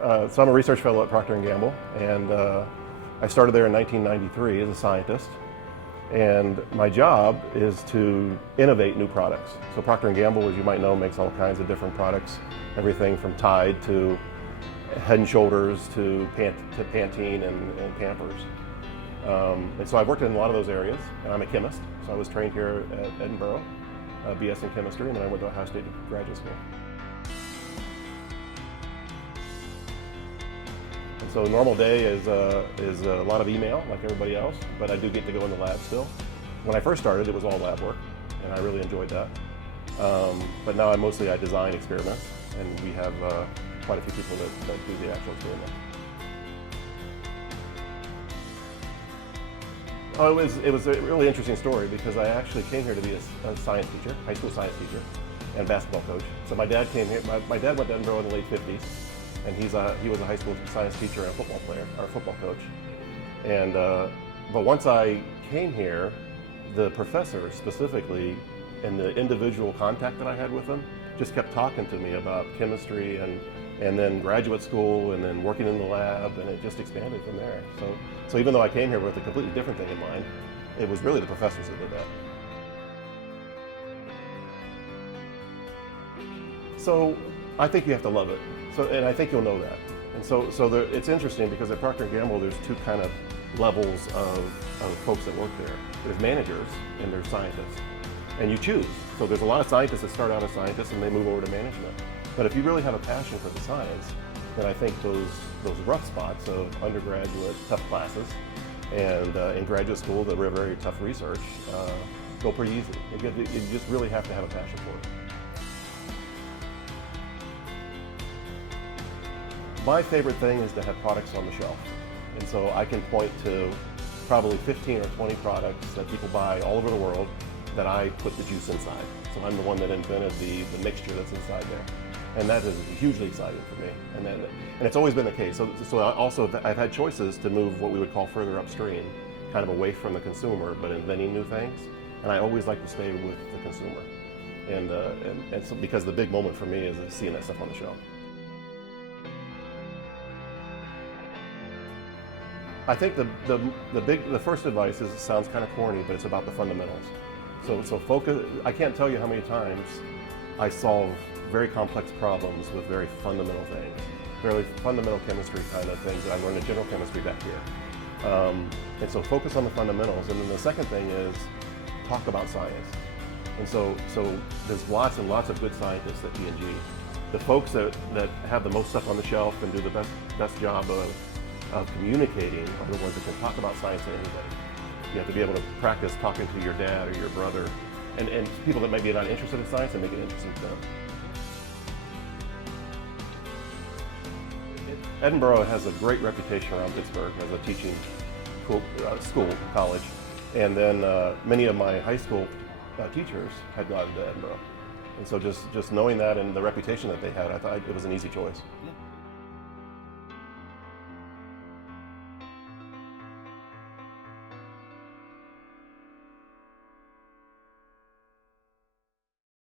So I'm a research fellow at Procter & Gamble, and I started there in 1993 as a scientist. And my job is to innovate new products. So Procter & Gamble, as you might know, makes all kinds of different products, everything from Tide to Head & Shoulders to Pantene and Pampers. And so I've worked in a lot of those areas, and I'm a chemist. So I was trained here at Edinboro, BS in chemistry, and then I went to Ohio State graduate school. And so a normal day is a lot of email, like everybody else, but I do get to go in the lab still. When I first started, it was all lab work, and I really enjoyed that. But now I design experiments, and we have quite a few people that do the actual experiments. Oh, it was a really interesting story because I actually came here to be a science teacher, high school science teacher, and basketball coach. So my dad came here. My dad went to Edinboro in the late '50s, and he was a high school science teacher and a football player, or a football coach. And but once I came here, the professor specifically, and the individual contact that I had with him, just kept talking to me about chemistry and then graduate school and then working in the lab, and it just expanded from there. So even though I came here with a completely different thing in mind, it was really the professors that did that. So I think you have to love it. And I think you'll know that. And so it's interesting because at Procter & Gamble, there's two kind of levels of folks that work there. There's managers and there's scientists. And you choose. So there's a lot of scientists that start out as scientists and they move over to management. But if you really have a passion for the science, then I think those rough spots of undergraduate tough classes and in graduate school the very tough research go pretty easy. You just really have to have a passion for it. My favorite thing is to have products on the shelf. And so I can point to probably 15 or 20 products that people buy all over the world that I put the juice inside. So I'm the one that invented the mixture that's inside there. And that is hugely exciting for me. And it's always been the case. So I've had choices to move what we would call further upstream, kind of away from the consumer, but inventing new things. And I always like to stay with the consumer. And so because the big moment for me is seeing that stuff on the shelf. I think the first advice is, it sounds kind of corny, but it's about the fundamentals. So focus. I can't tell you how many times I solve very complex problems with very fundamental things, very fundamental chemistry kind of things that I learned in general chemistry back here. And so focus on the fundamentals. And then the second thing is talk about science. And so there's lots and lots of good scientists at P&G. The folks that have the most stuff on the shelf and do the best job of communicating are the ones that can talk about science to anybody. You have to be able to practice talking to your dad or your brother and people that maybe are not interested in science and make it interesting to them. Edinboro has a great reputation around Pittsburgh as a teaching college, and then many of my high school teachers had gone to Edinboro. And so just knowing that and the reputation that they had, I thought it was an easy choice. Yeah.